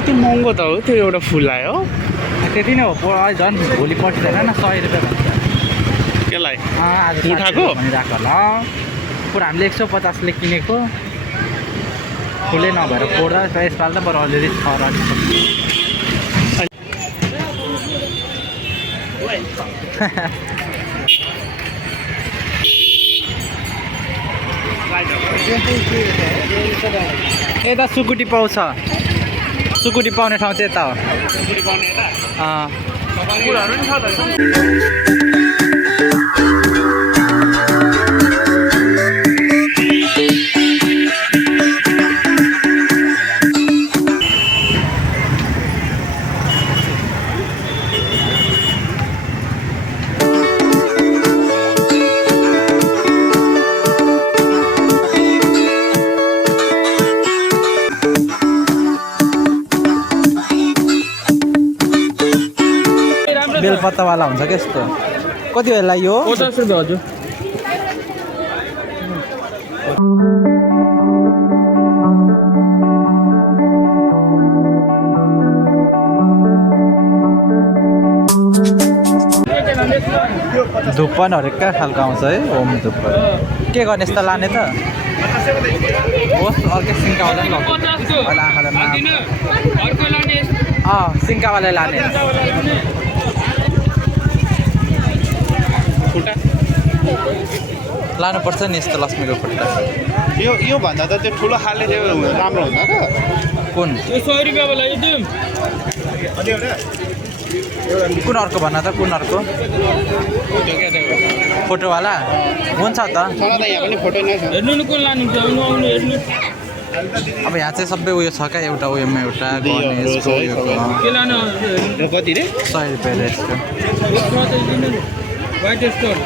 कति महँगो त हो त्यो एउटा फुल आयो त्यति नै हो झन् भोलिपट्टि होइन न 100 रुपियाँ भन्छ केलाई आज उठाएको भनिरहेको ल पुरा हामीले 150ले किनेको फुलै नभएर फोड्दा यसपालि त बरु अलरेडी छ यता सुकुटी पाउँछ सुकुटी पाउने ठाउँ चाहिँ यता हो बेलपत्तावाला हुन्छ क्या यस्तो कति बेला यो 50 रुपियाँ हजुर धुप्पन हरेक खालको आउँछ है होम धुप्पन के गर्ने यस्तो लाने त होस् अर्कै सिङ्कावाला सिङ्कावाला लाने लानुपर्छ नि यस्तो लक्ष्मीको खुट्टा यो भन्दा त त्यो ठुलो खाले राम्रो हुन्छ त कुन 100 रुपियाँ वाला एकदम कुन अर्को भन त कुन अर्को फोटोवाला हुन्छ त यहाँ पनि फोटो नै छ हेर्नु न कुन लानुहुन्छ आउनु आउनु हेर्नु अब यहाँ चाहिँ सबै उयो छ क्या एउटा उयोमा एउटा गणेशको के लानु कति रे 100 रुपियाँ यसको व्हाइट स्टोन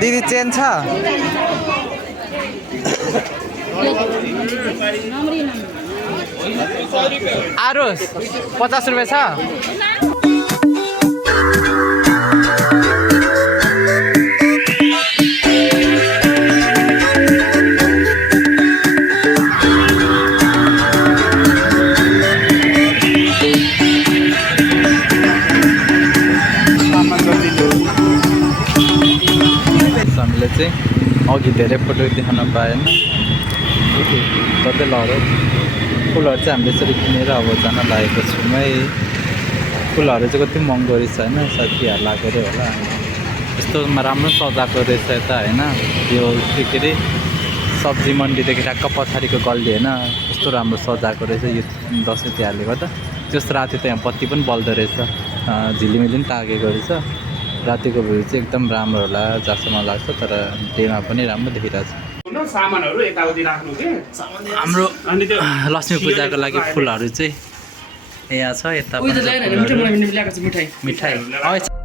दिदी चेन छ आरोस 50 रुपियाँ छ हामीले चाहिँ अघि धेरै फोटो देखाउन पाएन कतै लहर फुलहरू चाहिँ हामीले यसरी किनेर अब जान लागेको छौँ है फुलहरू चाहिँ कति महँगो रहेछ होइन सायद तिहार लागेर होला यस्तोमा राम्रो सजाएको रहेछ यता होइन यो के अरे सब्जी मन्डीदेखि ठ्याक्क पछाडिको गल्ली होइन यस्तो राम्रो सजाएको रहेछ यो दसैँ तिहारले गर्दा जस्तो राति त यहाँ बत्ती पनि बल्दो रहेछ झिलिमिली पनि टाँगेको रहेछ रातिको भ्यू चाहिँ एकदम राम्रो होला जहाँसम्म लाग्छ तर डेमा पनि राम्रो देखिरहेछ सामानहरु यताउति राख्नु के हाम्रो लक्ष्मी पूजाको लागि फुलहरू चाहिँ यहाँ छ यता मिठाई